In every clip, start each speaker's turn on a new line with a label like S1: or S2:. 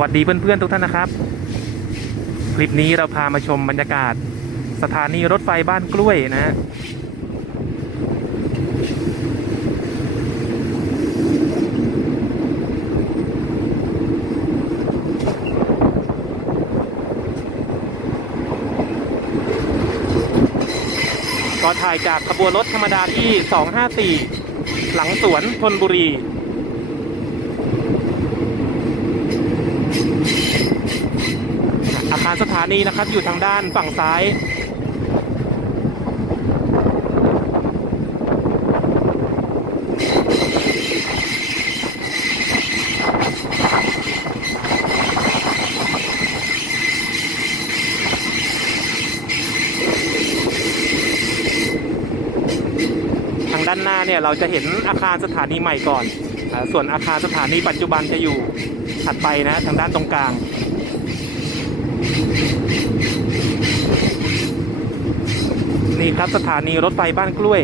S1: วัสดีเพื่อนๆทุกท่านนะครับ คลิปนี้เราพามาชมบรรยากาศ สถานีรถไฟบ้านกล้วยนะฮะก็ถ่ายจากขบวนรถธรรมดาที่ 254 หลังสวนธนบุรี อาคาร สถานีนะครับ อยู่ทางด้านฝั่งซ้ายทางด้านหน้าเนี่ยเราจะเห็นอาคารสถานีใหม่ก่อน ส่วนอาคารสถานีปัจจุบันจะอยู่ถัดไปนะทางด้านตรงกลาง นี่ครับสถานีรถไฟบ้านกล้วย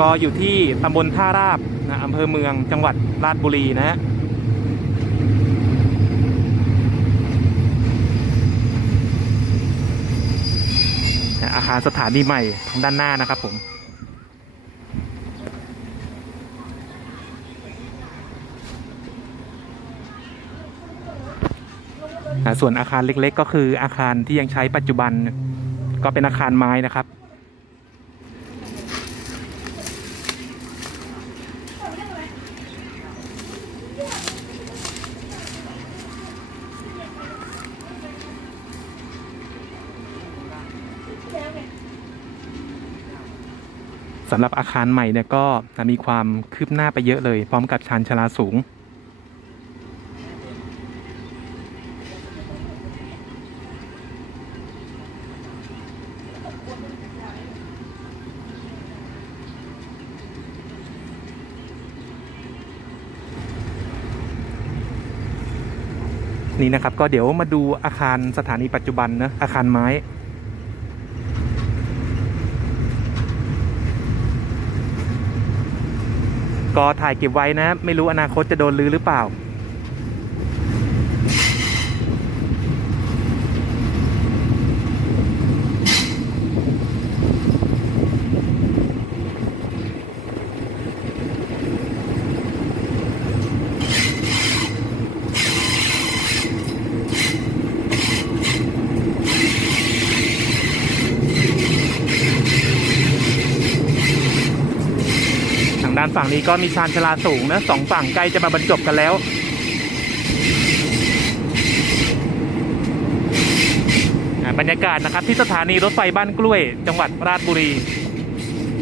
S1: ก็อยู่ที่ตำบลท่าราบนะอำเภอเมืองจังหวัดราชบุรีนะฮะอาคารสถานีใหม่ทางด้านหน้านะครับผม ส่วนอาคารเล็กๆ ก็คืออาคารที่ยังใช้ปัจจุบันก็เป็นอาคารไม้นะครับ สำหรับอาคารใหม่เนี่ยก็มีความคืบหน้าไปเยอะเลย พร้อมกับชานชลาสูง นี่นะครับก็เดี๋ยวมาดูอาคารสถานีปัจจุบันนะอาคารไม้ก็ถ่ายเก็บไว้นะ ไม่รู้อนาคตจะโดนลือหรือเปล่า ด้านฝั่งนี้ก็มีชานชลาสูงนะสองฝั่งใกล้จะมาบรรจบกันแล้วบรรยากาศนะครับที่สถานีรถไฟบ้านกล้วย จังหวัดราชบุรี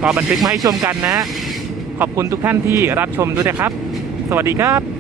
S1: ก็บันทึกมาให้ชมกันนะ ขอบคุณทุกท่านที่รับชมด้วยนะครับ สวัสดีครับ